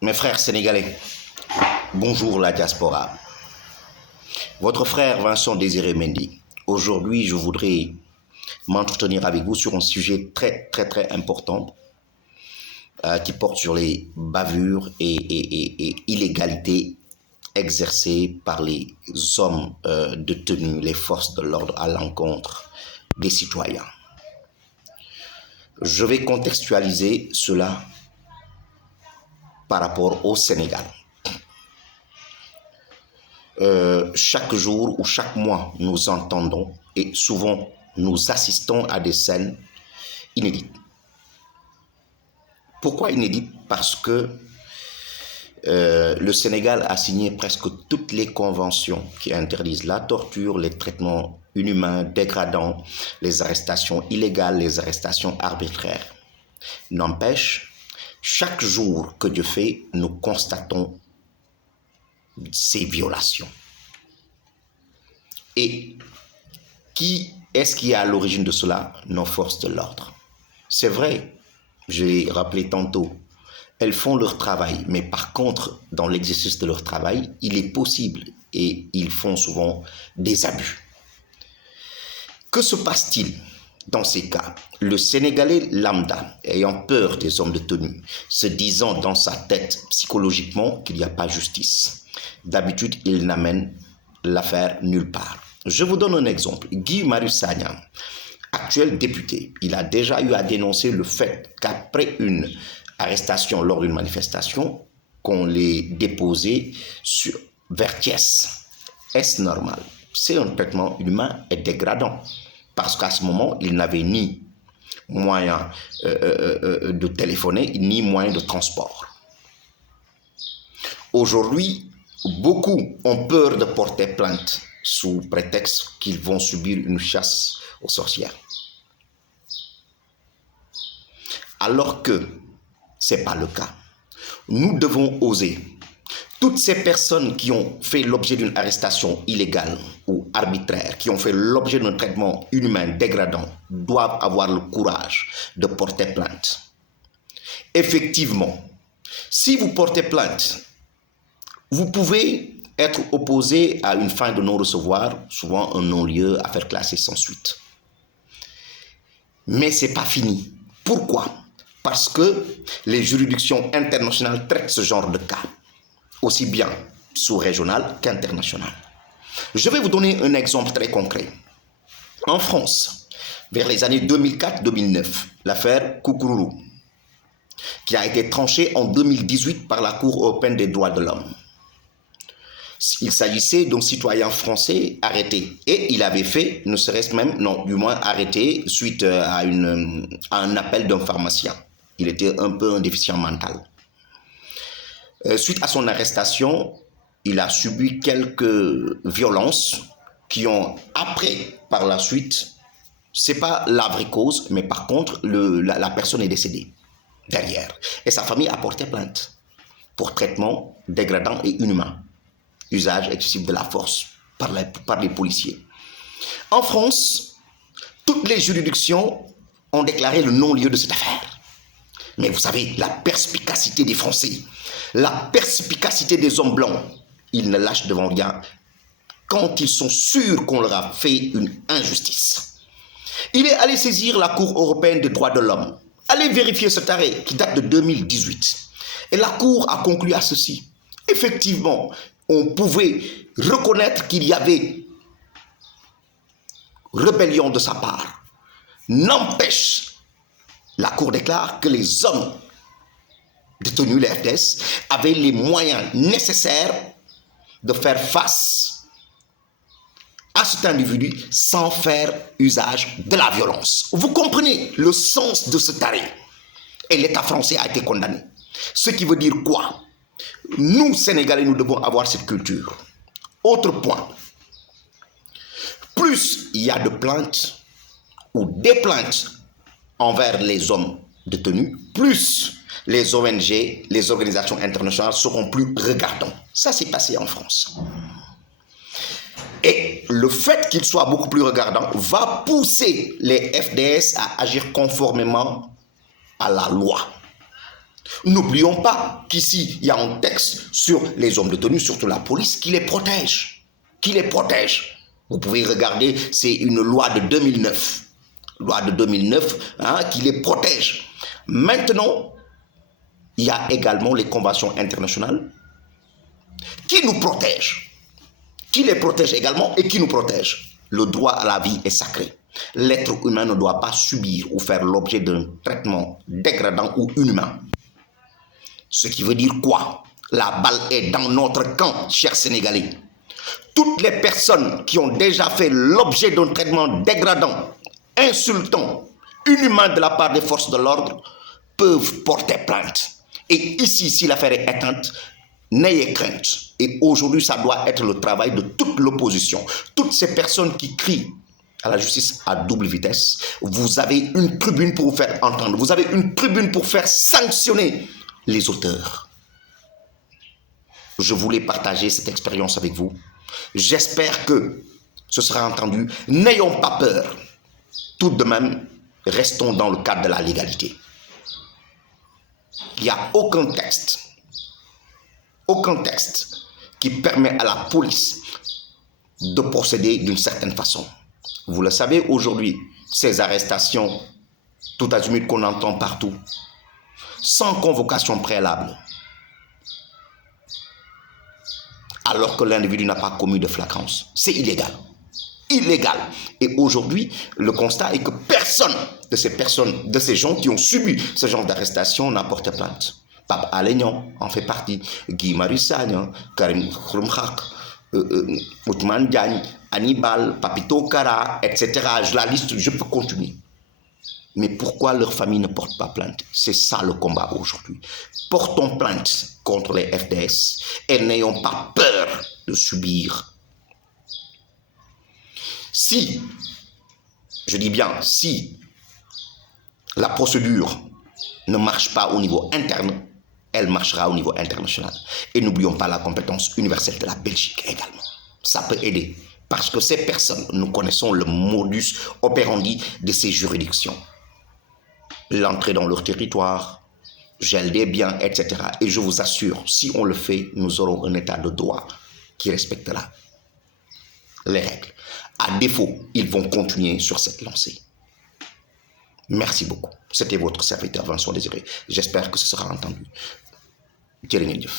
Mes frères sénégalais, bonjour la diaspora. Votre frère Vincent Désiré Mendy. Aujourd'hui, je voudrais m'entretenir avec vous sur un sujet très important qui porte sur les bavures et illégalités exercées par les hommes de tenue, les forces de l'ordre à l'encontre des citoyens. Je vais contextualiser cela par rapport au Sénégal. Chaque jour ou chaque mois, nous entendons et souvent nous assistons à des scènes inédites. Pourquoi inédites? Parce que le Sénégal a signé presque toutes les conventions qui interdisent la torture, les traitements inhumains, dégradants, les arrestations illégales, les arrestations arbitraires. N'empêche, chaque jour que Dieu fait, nous constatons ces violations. Et qui est-ce qui est à l'origine de cela? Nos forces de l'ordre. C'est vrai, je l'ai rappelé tantôt, elles font leur travail, mais par contre, dans l'exercice de leur travail, il est possible et ils font souvent des abus. Que se passe-t-il dans ces cas? Le Sénégalais lambda, ayant peur des hommes de tenue, se disant dans sa tête psychologiquement qu'il n'y a pas justice, d'habitude, il n'amène l'affaire nulle part. Je vous donne un exemple. Guy Marius Sagna, actuel député, il a déjà eu à dénoncer le fait qu'après une arrestation lors d'une manifestation, qu'on l'ait déposé vers Thiès. Est-ce normal? C'est un traitement humain et dégradant. Parce qu'à ce moment, il n'avait ni moyen de téléphoner, ni moyen de transport. Aujourd'hui, beaucoup ont peur de porter plainte sous prétexte qu'ils vont subir une chasse aux sorcières. Alors que ce n'est pas le cas. Nous devons oser. Toutes ces personnes qui ont fait l'objet d'une arrestation illégale ou arbitraire, qui ont fait l'objet d'un traitement inhumain, dégradant, doivent avoir le courage de porter plainte. Effectivement, si vous portez plainte, vous pouvez être opposé à une fin de non-recevoir, souvent un non-lieu, affaire classée sans suite. Mais ce n'est pas fini. Pourquoi? Parce que les juridictions internationales traitent ce genre de cas, aussi bien sous-régional qu'international. Je vais vous donner un exemple très concret. En France, vers les années 2004-2009, l'affaire Kouroukourou, qui a été tranchée en 2018 par la Cour européenne des droits de l'homme. Il s'agissait d'un citoyen français arrêté et il avait fait, ne serait-ce même, non, du moins arrêté suite à un appel d'un pharmacien. Il était un peu un déficient mental. Suite à son arrestation, il a subi quelques violences qui ont, après, par la suite, c'est pas la vraie cause, mais par contre, la personne est décédée derrière. Et sa famille a porté plainte pour traitement dégradant et inhumain. Usage excessif de la force par les policiers. En France, toutes les juridictions ont déclaré le non-lieu de cette affaire. Mais vous savez, la perspicacité des Français, la perspicacité des hommes blancs, ils ne lâchent devant rien quand ils sont sûrs qu'on leur a fait une injustice. Il est allé saisir la Cour européenne des droits de l'homme. Allez vérifier cet arrêt qui date de 2018. Et la Cour a conclu à ceci. Effectivement, on pouvait reconnaître qu'il y avait rébellion de sa part. N'empêche, la Cour déclare que les hommes détenus, les FDS, avaient les moyens nécessaires de faire face à cet individu sans faire usage de la violence. Vous comprenez le sens de cet arrêt? Et l'État français a été condamné. Ce qui veut dire quoi? Nous, Sénégalais, nous devons avoir cette culture. Autre point. Plus il y a de plaintes ou des plaintes envers les hommes détenus, plus les ONG, les organisations internationales seront plus regardants. Ça s'est passé en France. Et le fait qu'ils soient beaucoup plus regardants va pousser les FDS à agir conformément à la loi. N'oublions pas qu'ici, il y a un texte sur les hommes de tenue, surtout la police, qui les protège. Qui les protège. Vous pouvez regarder, c'est une loi de 2009. Loi de 2009 qui les protège. Maintenant, il y a également les conventions internationales qui nous protègent. Qui les protège également et qui nous protège. Le droit à la vie est sacré. L'être humain ne doit pas subir ou faire l'objet d'un traitement dégradant ou inhumain. Ce qui veut dire quoi? La balle est dans notre camp, chers Sénégalais. Toutes les personnes qui ont déjà fait l'objet d'un traitement dégradant, insultant, inhumain de la part des forces de l'ordre peuvent porter plainte. Et ici, si l'affaire est éteinte, n'ayez crainte. Et aujourd'hui, ça doit être le travail de toute l'opposition. Toutes ces personnes qui crient à la justice à double vitesse, vous avez une tribune pour vous faire entendre. Vous avez une tribune pour faire sanctionner les auteurs. Je voulais partager cette expérience avec vous. J'espère que ce sera entendu. N'ayons pas peur. Tout de même, restons dans le cadre de la légalité. Il n'y a aucun texte qui permet à la police de procéder d'une certaine façon. Vous le savez, aujourd'hui, ces arrestations, tout azimut qu'on entend partout, sans convocation préalable, alors que l'individu n'a pas commis de flagrance, c'est illégal. Illégal. Et aujourd'hui, le constat est que personne de ces gens qui ont subi ce genre d'arrestation n'a porté plainte. Pape Alé Niang en fait partie, Guy Marius Sagna, Karim Xurum Xaq, Ousmane Diagne, Hannibal, Papito Kara, etc. La liste, je peux continuer. Mais pourquoi leur famille ne porte pas plainte? C'est ça le combat aujourd'hui. Portons plainte contre les FDS et n'ayons pas peur de subir. Si, je dis bien, si la procédure ne marche pas au niveau interne, elle marchera au niveau international. Et n'oublions pas la compétence universelle de la Belgique également. Ça peut aider. Parce que ces personnes, nous connaissons le modus operandi de ces juridictions. L'entrée dans leur territoire, gel des biens, etc. Et je vous assure, si on le fait, nous aurons un état de droit qui respectera les règles. À défaut, ils vont continuer sur cette lancée. Merci beaucoup. C'était votre serviteur Vincent Désiré. J'espère que ce sera entendu. Jërë ngeen jëf.